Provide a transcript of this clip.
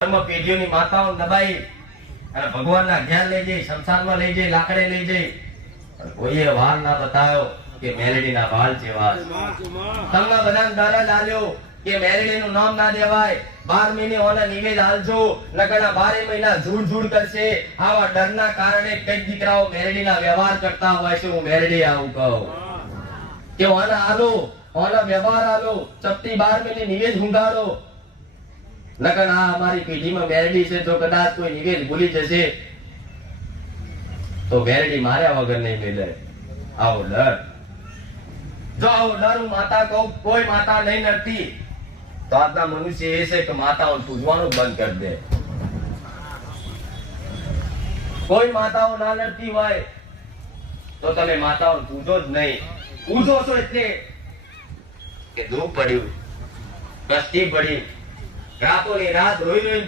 પેઢીઓની માતાઓ દબાઈ અને ભગવાનના જ્ઞાન લઈ જઈ, સંસારમાં લઈ જઈ, લાકડે લઈ જઈ, કોઈએ વાલ ના બતાવ્યો કે મેલડીના વાલ જેવા. તમને બધાને દરજ આલ્યો કે મેલડીનું નામ ના દેવાય, 12 મહિને ઓના નિવેદ આલજો, નકરના 12 મહિના ઝૂડ ઝૂડ કરશે. આવા ડરના કારણે કઈ દીકરાઓ મેલડીના વ્યવહાર કરતા હોય છે. હું મેલડી આવું કહું કે ઓના આલો, ઓના વ્યવહાર આલો, ચપટી 12 મહિને નિવેદ હુંગાડો. નકર આ અમારી પેઢીમાં મેરડી છે, જો કદાચ કોઈ નિવેદ ભૂલી જશે તો મેરડી માર્યા વગર નહીં મિલે. આવો ડર, જો આવો ડર હું માતા કહું, કોઈ માતા નહીં નડતી તો આજના મનુષ્ય એ છે કે માતાઓ પૂજવાનું બંધ કરી દે. કોઈ માતાઓ ના નડતી હોય તો તમે માતાઓ પૂજો જ નહીં. પૂજો છો એટલે કે દુઃખ પડ્યું, કષ્ટી પડી, રાતોની રાત રોઈ રોઈ